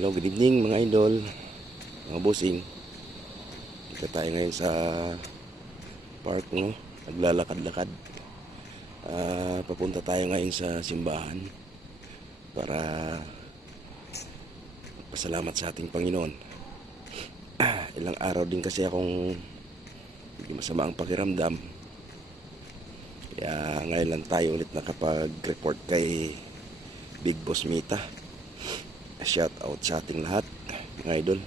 Hello, good evening mga idol, mga bossing. Dito tayo ngayon sa park, no? Naglalakad-lakad. Papunta tayo ngayon sa simbahan para pasalamat sa ating Panginoon. Ilang araw din kasi akong hindi masama ang pakiramdam. Kaya ngayon lang tayo ulit nakapag-report kay Big Boss Mita. Shout out sa ating lahat mga idol.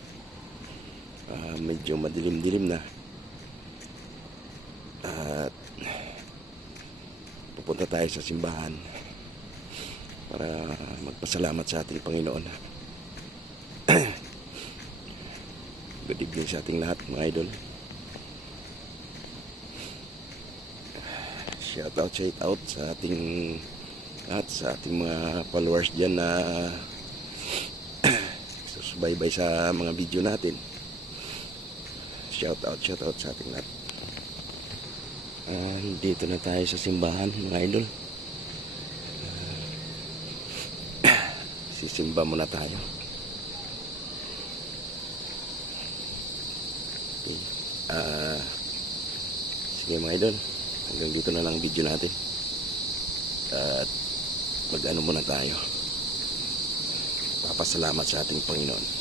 Medyo madilim-dilim na at pupunta tayo sa simbahan para magpasalamat sa ating Panginoon. Good evening sa ating lahat mga idol. Shout out sa ating lahat, sa ating mga followers dyan na susubaybay sa mga video natin. Shout out sa ating lahat. Dito na tayo sa simbahan mga idol. Sisimba muna tayo. Okay. Sige mga idol, hanggang dito na lang video natin. At mag-ano muna tayo. Papasalamat sa ating Panginoon.